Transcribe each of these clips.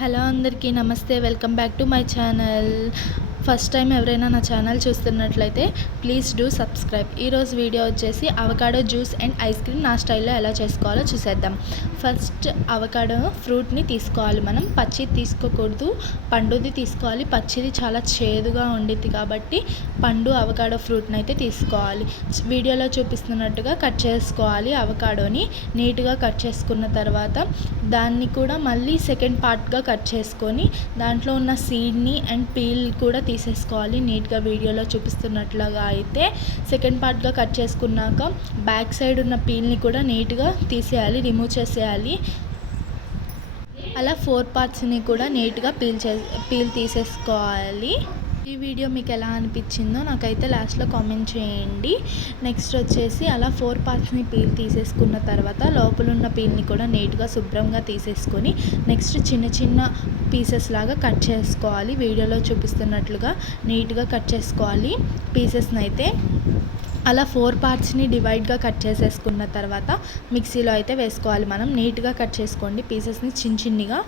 Hello అందరికీ నమస్తే. Welcome back to my channel. First time ఎవరైనా నా ఛానల్ చూస్తున్నట్లయితే ప్లీజ్ డూ సబ్స్క్రైబ్. ఈరోజు వీడియో వచ్చేసి avocado juice and ice cream నా స్టైల్లో ఎలా చేసుకోవాలో చూసేద్దాం. ఫస్ట్ అవకాడో ఫ్రూట్ని తీసుకోవాలి. మనం పచ్చిది తీసుకోకూడదు, పండుది తీసుకోవాలి. పచ్చిది చాలా చేదుగా ఉండిద్ది కాబట్టి పండు అవకాడో ఫ్రూట్ని అయితే తీసుకోవాలి. వీడియోలో చూపిస్తున్నట్టుగా కట్ చేసుకోవాలి. అవకాడోని నీట్గా కట్ చేసుకున్న తర్వాత దాన్ని కూడా మళ్ళీ సెకండ్ పార్ట్గా కట్ చేసుకొని దాంట్లో ఉన్న సీడ్ని అండ్ పీల్ కూడా తీసేసుకోవాలి. నీట్గా వీడియోలో చూపిస్తున్నట్లుగా అయితే సెకండ్ పార్ట్గా కట్ చేసుకున్నాక బ్యాక్ సైడ్ ఉన్న పీల్ని కూడా నీట్గా తీసేయాలి, రిమూవ్ చేసేయాలి. అలా 4 పార్ట్స్ని కూడా నీట్గా పీల్ తీసేసుకోవాలి. ఈ వీడియో మీకు ఎలా అనిపించిందో నాకైతే లాస్ట్లో కామెంట్ చేయండి. నెక్స్ట్ వచ్చేసి అలా 4 పార్ట్స్ని పీల్ తీసేసుకున్న తర్వాత లోపల ఉన్న పీల్ని కూడా నీట్గా శుభ్రంగా తీసేసుకొని నెక్స్ట్ చిన్న చిన్న పీసెస్ లాగా కట్ చేసుకోవాలి. వీడియోలో చూపిస్తున్నట్లుగా నీట్గా కట్ చేసుకోవాలి పీసెస్ని అయితే. అలా 4 పార్ట్స్ని డివైడ్గా కట్ చేసేసుకున్న తర్వాత మిక్సీలో అయితే వేసుకోవాలి. మనం నీట్గా కట్ చేసుకోండి పీసెస్ని చిన్నగా.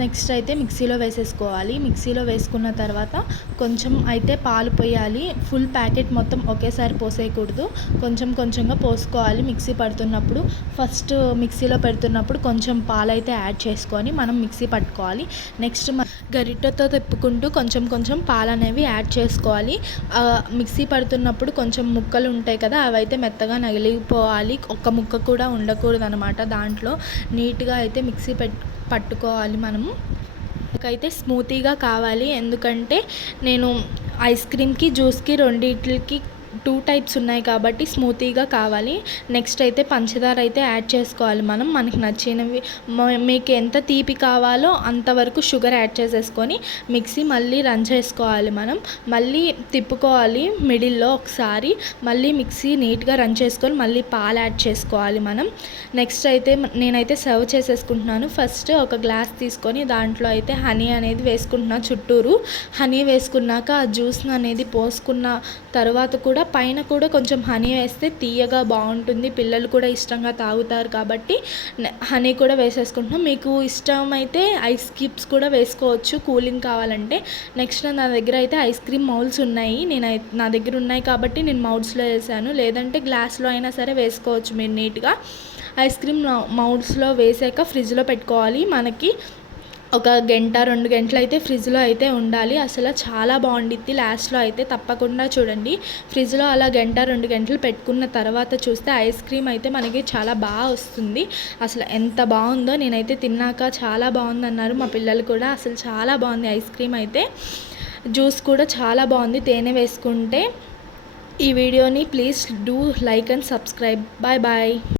నెక్స్ట్ అయితే మిక్సీలో వేసేసుకోవాలి. మిక్సీలో వేసుకున్న తర్వాత కొంచెం అయితే పాలు పోయాలి. ఫుల్ ప్యాకెట్ మొత్తం ఒకేసారి పోసేయకూడదు, కొంచెం కొంచెంగా పోసుకోవాలి. మిక్సీ పడుతున్నప్పుడు ఫస్ట్ మిక్సీలో పెడుతున్నప్పుడు కొంచెం పాలు అయితే యాడ్ చేసుకొని మనం మిక్సీ పట్టుకోవాలి. నెక్స్ట్ గరిటెతో తిప్పుకుంటూ కొంచెం కొంచెం పాలు అనేవి యాడ్ చేసుకోవాలి. మిక్సీ పడుతున్నప్పుడు కొంచెం ముక్కలు ఉంటాయి కదా, అవైతే మెత్తగా నగిలిపోవాలి. ఒక్క ముక్క కూడా ఉండకూడదు అనమాట. దాంట్లో నీట్గా అయితే మిక్సీ పట్టుకోవాలి. మనము నాకైతే స్మూతీగా కావాలి, ఎందుకంటే నేను ఐస్ క్రీమ్కి జ్యూస్కి రెండిట్లకి 2 టైప్స్ ఉన్నాయి కాబట్టి స్మూతీగా కావాలి. నెక్స్ట్ అయితే పంచదార అయితే యాడ్ చేసుకోవాలి. మనకి నచ్చినవి మీకు ఎంత తీపి కావాలో అంతవరకు షుగర్ యాడ్ చేసేసుకొని మిక్సీ మళ్ళీ రన్ చేసుకోవాలి. మనం మళ్ళీ తిప్పుకోవాలి మిడిల్లో ఒకసారి, మళ్ళీ మిక్సీ నీట్గా రన్ చేసుకొని మళ్ళీ పాలు యాడ్ చేసుకోవాలి మనం. నెక్స్ట్ అయితే నేనైతే సర్వ్ చేసేసుకుంటున్నాను. ఫస్ట్ ఒక గ్లాస్ తీసుకొని దాంట్లో అయితే హనీ అనేది వేసుకుంటున్నాను. చుట్టూరు హనీ వేసుకున్నాక ఆ జ్యూస్ అనేది పోసుకున్న తర్వాత కూడా పైన కూడా కొంచెం హనీ వేస్తే తీయగా బాగుంటుంది. పిల్లలు కూడా ఇష్టంగా తాగుతారు కాబట్టి హనీ కూడా వేసేసుకుంటున్నాం. మీకు ఇష్టమైతే ఐస్ క్యూబ్స్ కూడా వేసుకోవచ్చు కూలింగ్ కావాలంటే. నెక్స్ట్ నా దగ్గర అయితే ఐస్ క్రీమ్ మౌల్డ్స్ ఉన్నాయి. నా దగ్గర ఉన్నాయి కాబట్టి నేను మౌల్డ్స్లో వేసాను, లేదంటే గ్లాస్లో అయినా సరే వేసుకోవచ్చు మీరు నీట్గా. ఐస్ క్రీమ్ మౌల్డ్స్లో వేసాక ఫ్రిడ్జ్లో పెట్టుకోవాలి. మనకి ఒక గంట 2 గంటలు అయితే ఫ్రిడ్జ్లో అయితే ఉండాలి. అసలు చాలా బాగుండిద్ది. లాస్ట్లో అయితే తప్పకుండా చూడండి. ఫ్రిడ్జ్లో అలా గంట 2 గంటలు పెట్టుకున్న తర్వాత చూస్తే ఐస్ క్రీమ్ అయితే మనకి చాలా బాగా వస్తుంది. అసలు ఎంత బాగుందో, నేనైతే తిన్నాక చాలా బాగుందన్నారు మా పిల్లలు కూడా. అసలు చాలా బాగుంది ఐస్ క్రీమ్ అయితే. జ్యూస్ కూడా చాలా బాగుంది తేనె వేసుకుంటే. ఈ వీడియోని please do like and subscribe. Bye bye.